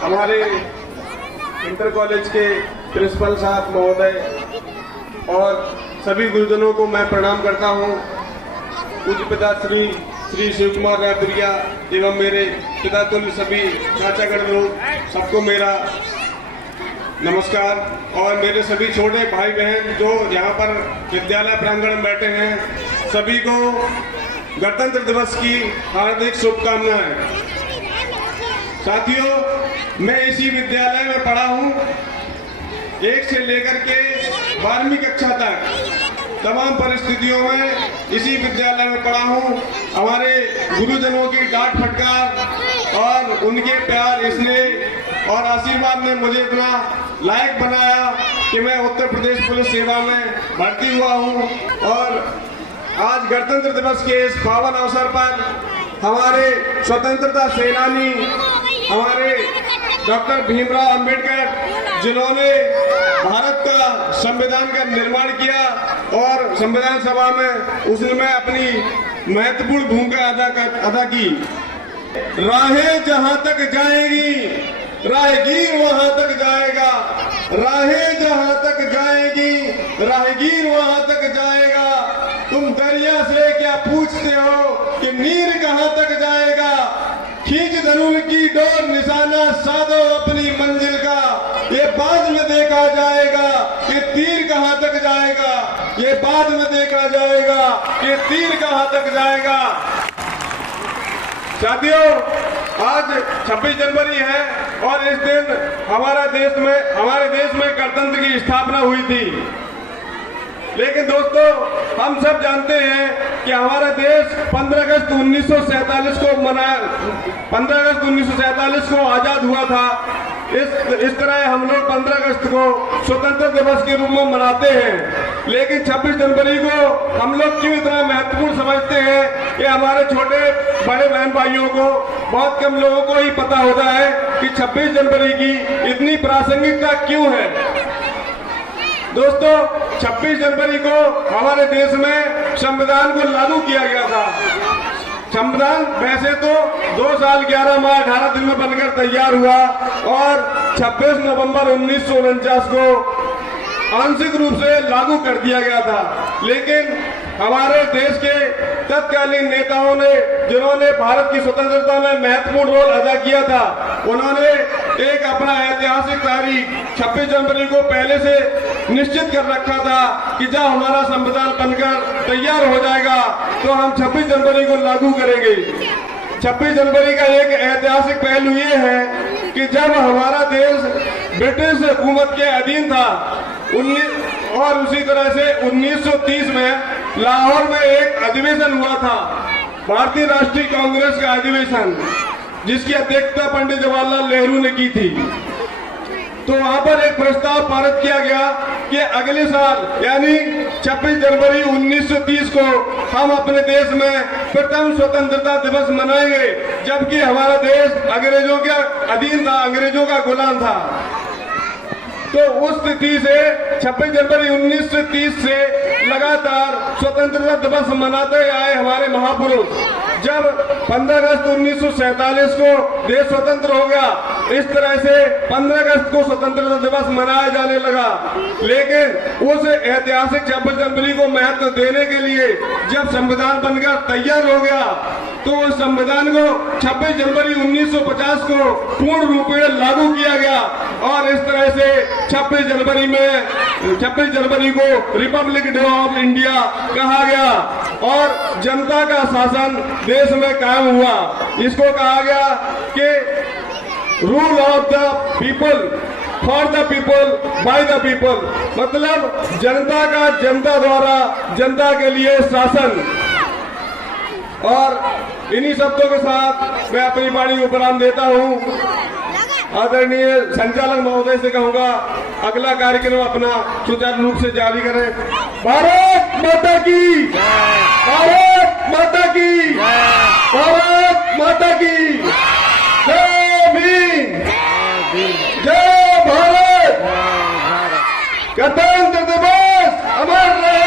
हमारे inter college के principal साहब महोदय और सभी गुरुजनों को मैं प्रणाम करता हूँ। पूज्य पिता श्री शिव कुमार रायपुरिया एवं मेरे पिता तुल्य सभी चाचागढ़ लोग, सबको मेरा नमस्कार। और मेरे सभी छोटे भाई बहन जो यहाँ पर विद्यालय प्रांगण में बैठे हैं, सभी को गणतंत्र दिवस की हार्दिक शुभकामनाएं। साथियों, मैं इसी विद्यालय में पढ़ा हूँ। 1 से लेकर के 12वीं कक्षा तक तमाम परिस्थितियों में इसी विद्यालय में पढ़ा हूँ। हमारे गुरुजनों की डांट फटकार और उनके प्यार, स्नेह और आशीर्वाद ने मुझे इतना लायक बनाया कि मैं उत्तर प्रदेश पुलिस सेवा में भर्ती हुआ हूँ। और आज गणतंत्र दिवस के इस पावन अवसर पर हमारे स्वतंत्रता सेनानी, हमारे डॉक्टर भीमराव अंबेडकर, जिन्होंने भारत का संविधान का निर्माण किया और संविधान सभा में उसमें अपनी महत्वपूर्ण भूमिका अदा की। राहें जहां तक जाएगी, राहगीर वहां तक जाएगा। राहें जहां तक जाएगी, राहगीर वहां तक जाएगा। तुम दरिया से क्या पूछते हो कि नीर कहां तक जाएगा। खींच धनुष की डोर, निशाना साधो अपनी मंजिल का। ये बाद में देखा जाएगा कि तीर कहां तक जाएगा। ये बाद में देखा जाएगा कि तीर कहां तक जाएगा। साथियों, आज 26 जनवरी है और इस दिन हमारे देश में गणतंत्र की स्थापना हुई थी। लेकिन दोस्तों, हम सब जानते हैं कि हमारा देश 15 अगस्त 1947 को आजाद हुआ था। इस तरह हम लोग 15 अगस्त को स्वतंत्रता दिवस के रूप में मनाते हैं। लेकिन 26 जनवरी को हम लोग क्यों इतना महत्वपूर्ण समझते हैं कि हमारे छोटे बड़े बहन भाइयों को, बहुत कम लोगों को ही पता होता है कि 26 जनवरी की इतनी प्रासंगिकता क्यों है। दोस्तों, 26 जनवरी को हमारे देश में संविधान को लागू किया गया था। संविधान वैसे तो 2 साल 11 माह 18 दिन में बनकर तैयार हुआ और 26 नवंबर 1949 को आंशिक रूप से लागू कर दिया गया था। लेकिन हमारे देश के तत्कालीन नेताओं ने, जिन्होंने भारत की स्वतंत्रता में महत्वपूर्ण रोल अदा किया था, उन्होंने एक अपना ऐतिहासिक तारीख 26 जनवरी को पहले से निश्चित कर रखा था कि जब हमारा संविधान बनकर तैयार हो जाएगा तो हम 26 जनवरी को लागू करेंगे। 26 जनवरी का एक ऐतिहासिक पहलू ये है कि जब हमारा देश ब्रिटिश हुकूमत के अधीन था और उसी तरह से 1930 में लाहौर में एक अधिवेशन हुआ था, भारतीय राष्ट्रीय कांग्रेस का अधिवेशन, जिसकी अध्यक्षता पंडित जवाहरलाल नेहरू ने की थी। तो वहां पर एक प्रस्ताव पारित किया गया कि अगले साल यानी 26 जनवरी 1930 को हम अपने देश में प्रथम स्वतंत्रता दिवस मनाएंगे, जबकि हमारा देश अंग्रेजों के अधीन था, अंग्रेजों का गुलाम था। तो उस तिथि से 26 जनवरी 1930 से लगातार स्वतंत्रता दिवस मनाते आए हमारे महापुरुष। जब 15 अगस्त 1947 को देश स्वतंत्र हो गया, इस तरह से 15 अगस्त को स्वतंत्रता दिवस मनाया जाने लगा। लेकिन उस ऐतिहासिक 26 जनवरी को महत्व देने के लिए जब संविधान बनकर तैयार हो गया तो उस संविधान को 26 जनवरी 1950 को पूर्ण रूप में लागू किया गया और इस तरह से 26 जनवरी को रिपब्लिक डे ऑफ इंडिया कहा गया और जनता का शासन देश में कायम हुआ। इसको कहा गया कि rule of the people, for the people, by the people, मतलब जनता का जनता द्वारा जनता के लिए शासन। और इन्हीं शब्दों के साथ मैं अपनी वाणी को विराम देता हूँ। आदरणीय संचालक महोदय से कहूंगा अगला कार्यक्रम अपना सुचारू रूप से जारी करें। भारत माता की, भारत माता की, भारत माता की जय भीम, जय भारत। गणतंत्र दिवस अमर रहे।